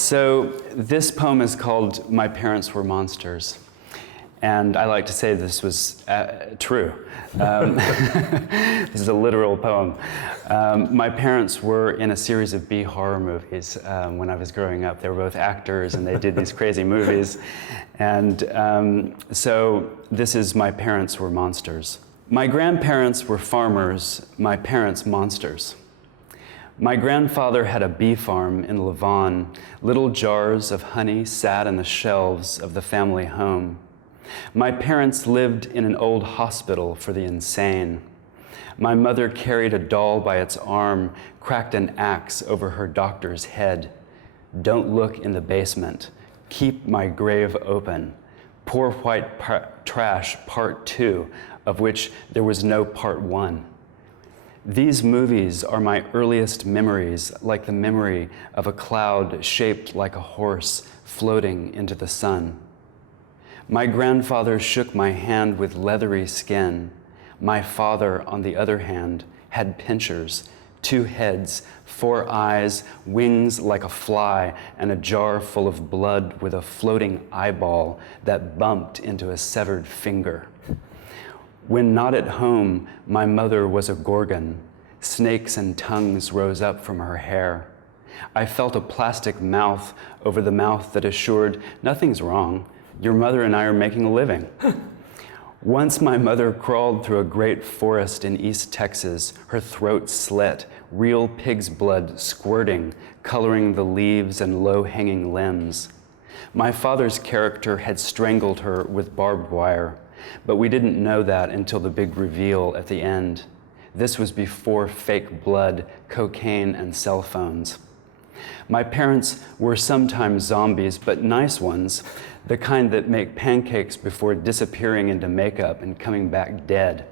So this poem is called My Parents Were Monsters. And I like to say this was true. This is a literal poem. My parents were in a series of B horror movies when I was growing up. They were both actors and they did these crazy movies. And so this is My Parents Were Monsters. My grandparents were farmers, my parents monsters. My grandfather had a bee farm in Lavon. Little jars of honey sat on the shelves of the family home. My parents lived in an old hospital for the insane. My mother carried a doll by its arm, cracked an axe over her doctor's head. Don't look in the basement. Keep my grave open. Poor white trash, part 2, of which there was no part 1. These movies are my earliest memories, like the memory of a cloud shaped like a horse floating into the sun. My grandfather shook my hand with leathery skin. My father, on the other hand, had pincers, 2 heads, 4 eyes, wings like a fly, and a jar full of blood with a floating eyeball that bumped into a severed finger. When not at home, my mother was a gorgon. Snakes and tongues rose up from her hair. I felt a plastic mouth over the mouth that assured, nothing's wrong. Your mother and I are making a living. Once my mother crawled through a great forest in East Texas, her throat slit, real pig's blood squirting, coloring the leaves and low-hanging limbs. My father's character had strangled her with barbed wire, but we didn't know that until the big reveal at the end. This was before fake blood, cocaine, and cell phones. My parents were sometimes zombies, but nice ones, the kind that make pancakes before disappearing into makeup and coming back dead.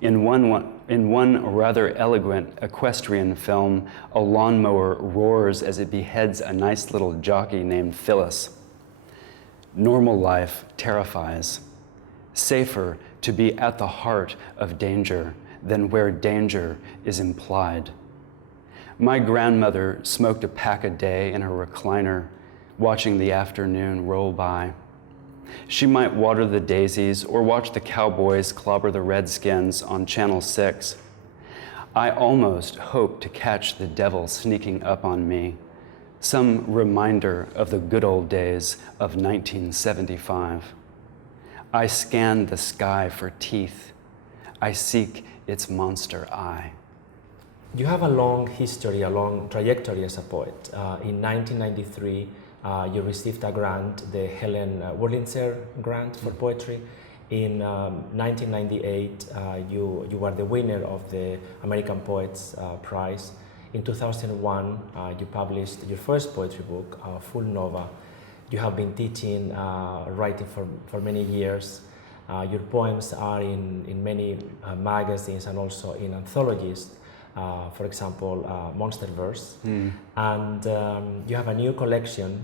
In one rather elegant equestrian film, a lawnmower roars as it beheads a nice little jockey named Phyllis. Normal life terrifies. Safer to be at the heart of danger than where danger is implied. My grandmother smoked a pack a day in her recliner, watching the afternoon roll by. She might water the daisies or watch the cowboys clobber the redskins on Channel 6. I almost hoped to catch the devil sneaking up on me, some reminder of the good old days of 1975. I scanned the sky for teeth. I seek its monster eye. You have a long history, a long trajectory as a poet. In 1993, you received a grant, the Helen Wurlitzer Grant for Poetry. In 1998, you were the winner of the American Poets Prize. In 2001, you published your first poetry book, Full Nova. You have been teaching, writing for many years. Your poems are in many magazines and also in anthologies. For example, Monsterverse. And you have a new collection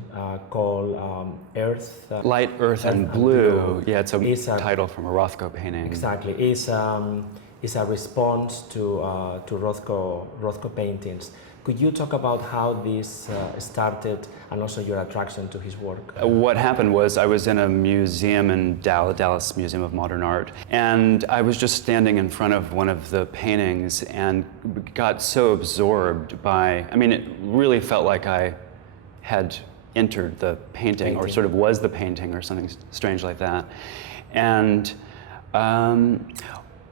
called Earth... Light, Earth, and Blue. Yeah, it's a title from a Rothko painting. Exactly. It's a response to Rothko paintings. Could you talk about how this started and also your attraction to his work? What happened was I was in a museum in Dallas Museum of Modern Art, and I was just standing in front of one of the paintings and got so absorbed by, I mean, it really felt like I had entered the painting or sort of was the painting or something strange like that. And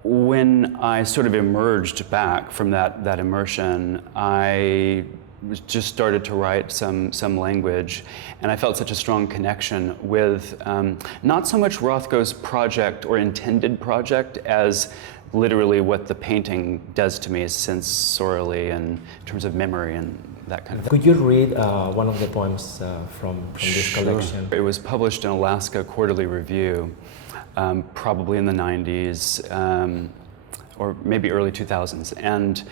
when I sort of emerged back from that immersion, I just started to write some language, and I felt such a strong connection with not so much Rothko's project or intended project as literally what the painting does to me sensorially and in terms of memory and that kind of thing. Could you read one of the poems from this collection? It was published in Alaska Quarterly Review. Probably in the 90s or maybe early 2000s. And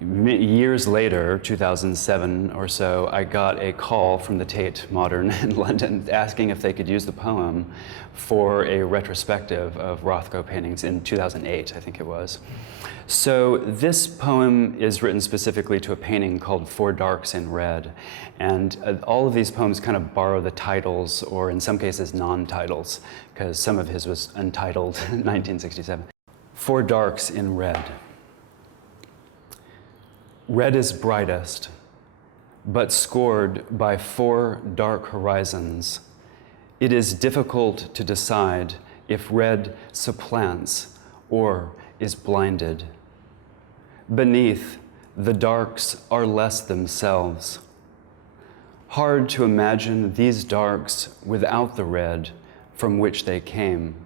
Years later, 2007 or so, I got a call from the Tate Modern in London asking if they could use the poem for a retrospective of Rothko paintings in 2008, I think it was. So this poem is written specifically to a painting called Four Darks in Red. And all of these poems kind of borrow the titles, or in some cases non-titles, because some of his was untitled in 1967. Four Darks in Red. Red is brightest, but scored by four dark horizons. It is difficult to decide if red supplants or is blinded. Beneath, the darks are less themselves. Hard to imagine these darks without the red from which they came,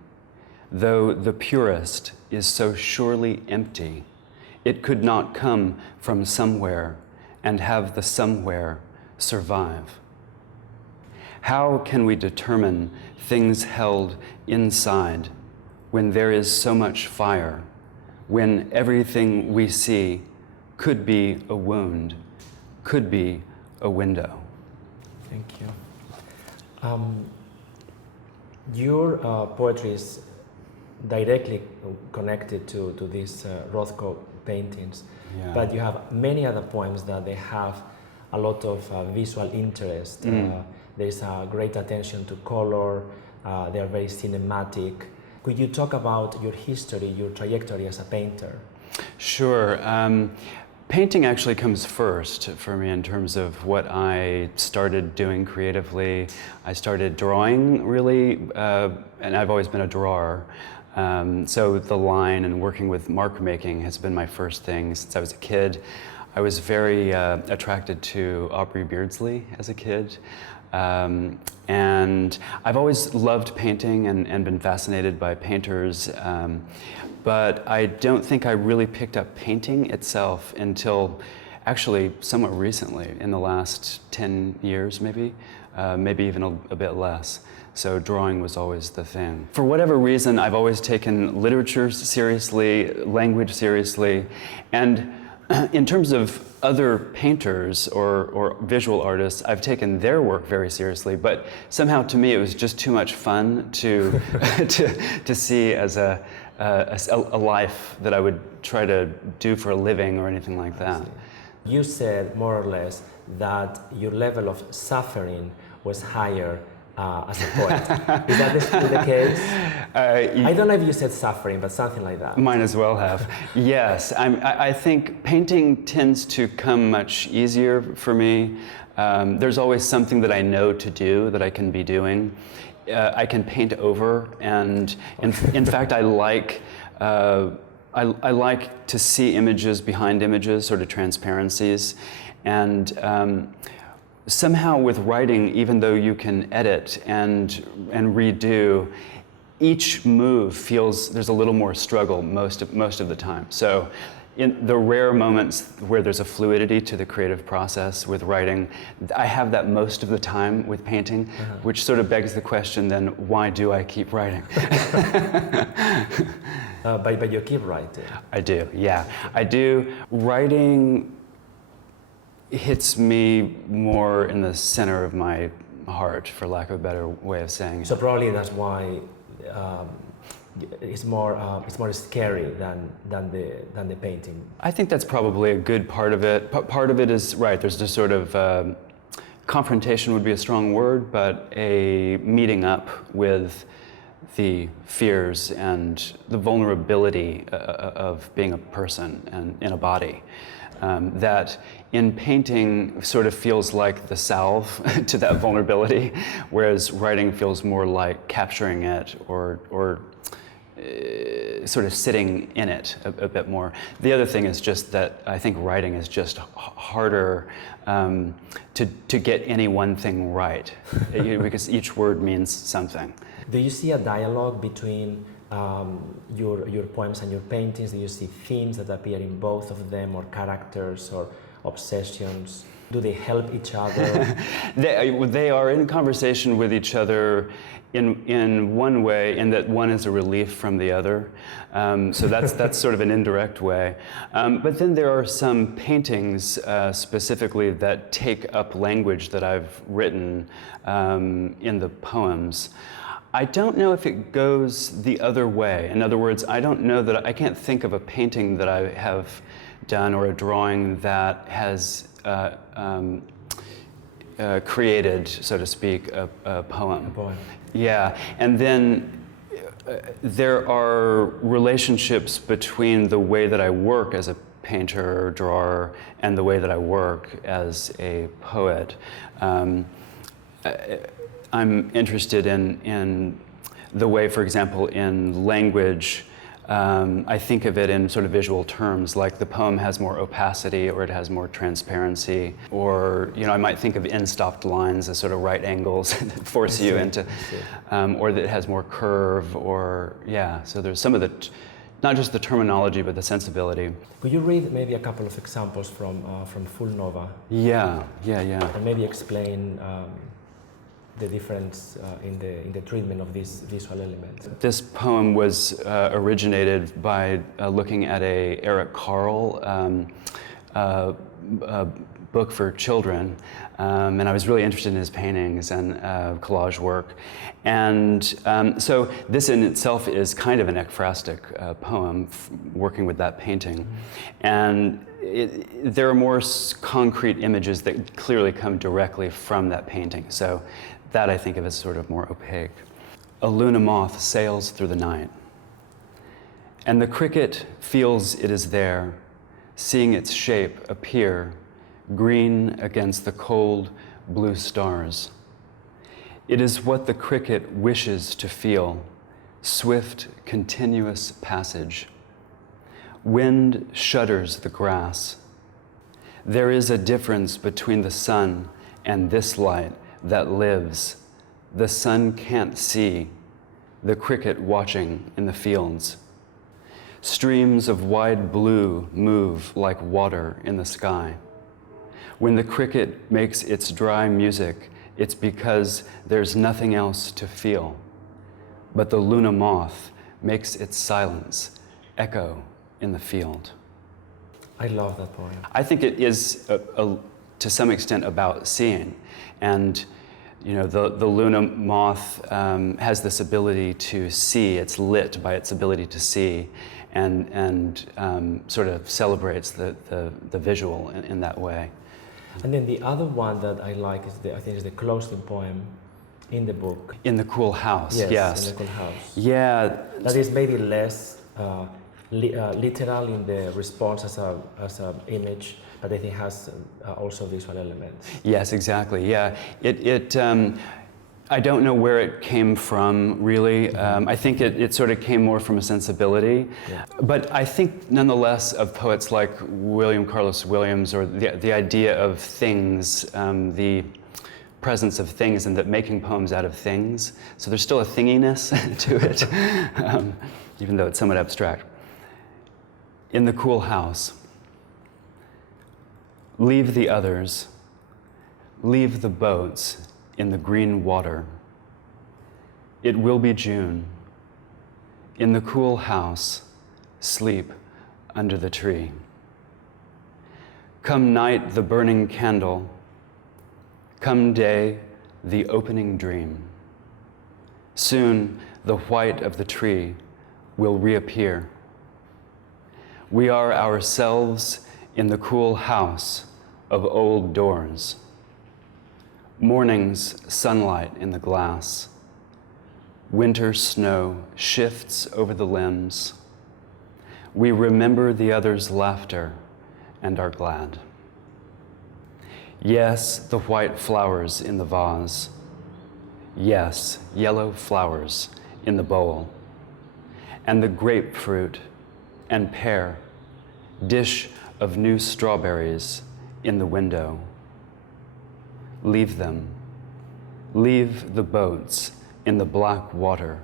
though the purest is so surely empty. It could not come from somewhere and have the somewhere survive. How can we determine things held inside when there is so much fire, when everything we see could be a wound, could be a window? Thank you. Your poetry is directly connected to these Rothko paintings, Yeah. but you have many other poems that they have a lot of visual interest. There is a great attention to color, they are very cinematic. Could you talk about your history, your trajectory as a painter? Sure. Painting actually comes first for me in terms of what I started doing creatively. I started drawing really, and I've always been a drawer. So the line and working with mark making has been my first thing since I was a kid. I was very attracted to Aubrey Beardsley as a kid. And I've always loved painting and been fascinated by painters. But I don't think I really picked up painting itself until actually somewhat recently, in the last 10 years maybe, maybe even a bit less. So drawing was always the thing. For whatever reason, I've always taken literature seriously, language seriously, and in terms of other painters or visual artists, I've taken their work very seriously, but somehow to me it was just too much fun to, to see as a life that I would try to do for a living or anything like that. You said more or less that your level of suffering was higher as a poet. Is that still the case? I don't know if you said suffering, but something like that. Might as well have. Yes, I think painting tends to come much easier for me. There's always something that I know to do that I can be doing. I can paint over, and in fact, I like to see images behind images, sort of transparencies, and somehow with writing, even though you can edit and redo, each move feels there's a little more struggle most of the time. So in the rare moments where there's a fluidity to the creative process with writing, I have that most of the time with painting, which sort of begs the question then, why do I keep writing? But you keep writing. I do, yeah. I do. Writing hits me more in the center of my heart, for lack of a better way of saying it. So probably that's why it's more scary than the painting. I think that's probably a good part of it. Part of it is right. There's just sort of confrontation would be a strong word, but a meeting up with the fears and the vulnerability of being a person and in a body. That in painting sort of feels like the salve to that vulnerability, whereas writing feels more like capturing it or sort of sitting in it a bit more. The other thing is just that I think writing is just harder to get any one thing right, because each word means something. Do you see a dialogue between your poems and your paintings? Do you see themes that appear in both of them, or characters, obsessions? Do they help each other? They are in conversation with each other in one way, in that one is a relief from the other. So that's sort of an indirect way. But then there are some paintings specifically that take up language that I've written in the poems. I don't know if it goes the other way. In other words, I don't know that I can't think of a painting that I have done or a drawing that has created, so to speak, a poem. A poem. Yeah, and then there are relationships between the way that I work as a painter or drawer and the way that I work as a poet. I'm interested in the way, for example, in language, I think of it in sort of visual terms, like the poem has more opacity or it has more transparency, or I might think of in-stopped lines as sort of right angles that force you into, or that it has more curve, or so there's some of the, not just the terminology, but the sensibility. Could you read maybe a couple of examples from Full Nova? Yeah. And maybe explain the difference in the treatment of these visual elements. This poem was originated by looking at a Eric Carle book for children, and I was really interested in his paintings and collage work. And so this in itself is kind of an ekphrastic poem, working with that painting. And there are more concrete images that clearly come directly from that painting. So that I think of as sort of more opaque. A Luna Moth sails through the night, and the cricket feels it is there, seeing its shape appear, green against the cold blue stars. It is what the cricket wishes to feel, swift, continuous passage. Wind shudders the grass. There is a difference between the sun and this light that lives. The sun can't see, the cricket watching in the fields. Streams of wide blue move like water in the sky. When the cricket makes its dry music, it's because there's nothing else to feel. But the Luna Moth makes its silence echo in the field. I love that poem. I think it is, to some extent, about seeing. And the Luna Moth has this ability to see. It's lit by its ability to see, and sort of celebrates the visual in that way. And then the other one that I like is I think is the closing poem in the book. In the Cool House. Yes. In the Cool House. Yeah. That is maybe less literal in the response as a image, but I think has also visual elements. Yes, exactly. Yeah, I don't know where it came from, really. I think it sort of came more from a sensibility. Yeah. But I think, nonetheless, of poets like William Carlos Williams, or the idea of things, the presence of things, and that making poems out of things. So there's still a thinginess to it, even though it's somewhat abstract. In the Cool House. Leave the others, leave the boats in the green water. It will be June. In the cool house, sleep under the tree. Come night, the burning candle. Come day, the opening dream. Soon, the white of the tree will reappear. We are ourselves in the cool house of old doors. Morning's sunlight in the glass. Winter snow shifts over the limbs. We remember the other's laughter and are glad. Yes, the white flowers in the vase. Yes, yellow flowers in the bowl. And the grapefruit and pear, dish of new strawberries in the window. Leave them. Leave the boats in the black water.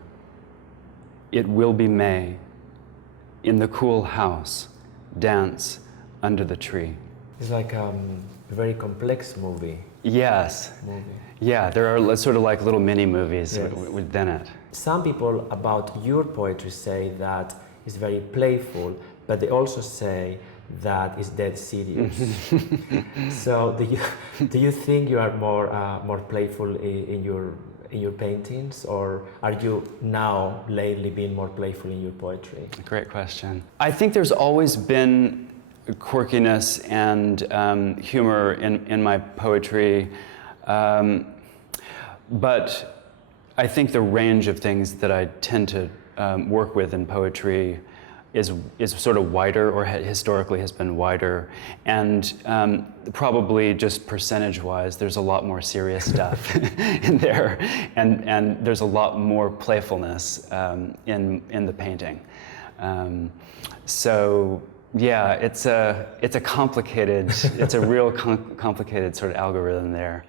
It will be May. In the cool house, dance under the tree. It's like a very complex movie. Yes. Yeah, there are sort of like little mini movies Yes. within it. Some people about your poetry say that it's very playful, but they also say that it's dead serious. So do you think you are more playful in your paintings, or are you now lately being more playful in your poetry? Great question. I think there's always been quirkiness and humor in my poetry, but I think the range of things that I tend to work with in poetry is sort of wider, or historically has been wider, and probably just percentage-wise, there's a lot more serious stuff in there, and there's a lot more playfulness in the painting. So yeah, it's a complicated, it's a real complicated sort of algorithm there.